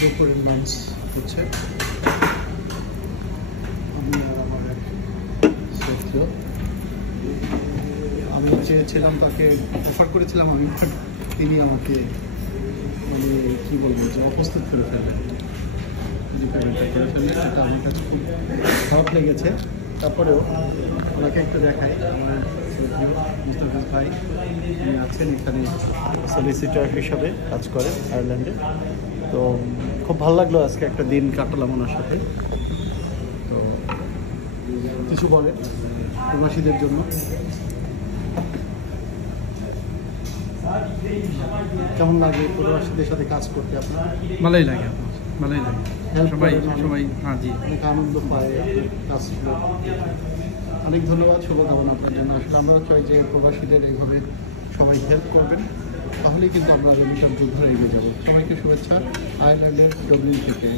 দুপুরের লাঞ্চ হচ্ছে। আমি আর আমার এক শ্রদ্ধেয়, আমি চেয়েছিলাম, তাকে অফার করেছিলাম আমি, বাট তিনি আমাকে মানে কী বলবো যে অপ্রস্তুত করে ফেললেন, পেমেন্টটা করে ফেললেন। এটা আমার কাছে খুব খারাপ লেগেছে। তারপরেও ওনাকে একটু দেখাই, আমার শ্রদ্ধেয় মুস্তাফিজ ভাই উনি আছেন এখানে সলিসিটার হিসাবে কাজ করেন আয়ারল্যান্ডে। তো খুব ভালো লাগলো, আজকে একটা দিন কাটালাম ওনার সাথে। তো কিছু বলেন প্রবাসীদের জন্য। কেমন লাগে প্রবাসীদের সাথে কাজ করতে আপনার? ভালোই লাগে, ভালোই লাগে। সবাই হ্যাঁ জি, অনেক আনন্দ পায় কাজগুলো। অনেক ধন্যবাদ, শুভকামনা আপনার জন্য। আসলে আমরাও চাই যে প্রবাসীদের এইভাবে সবাই হেল্প করবেন, তাহলেই কিন্তু আমরা রেমিটার যুদ্ধ এগিয়ে যাবো। সবাইকে শুভেচ্ছা আয়ারল্যান্ডের ডব্লিউ থেকে।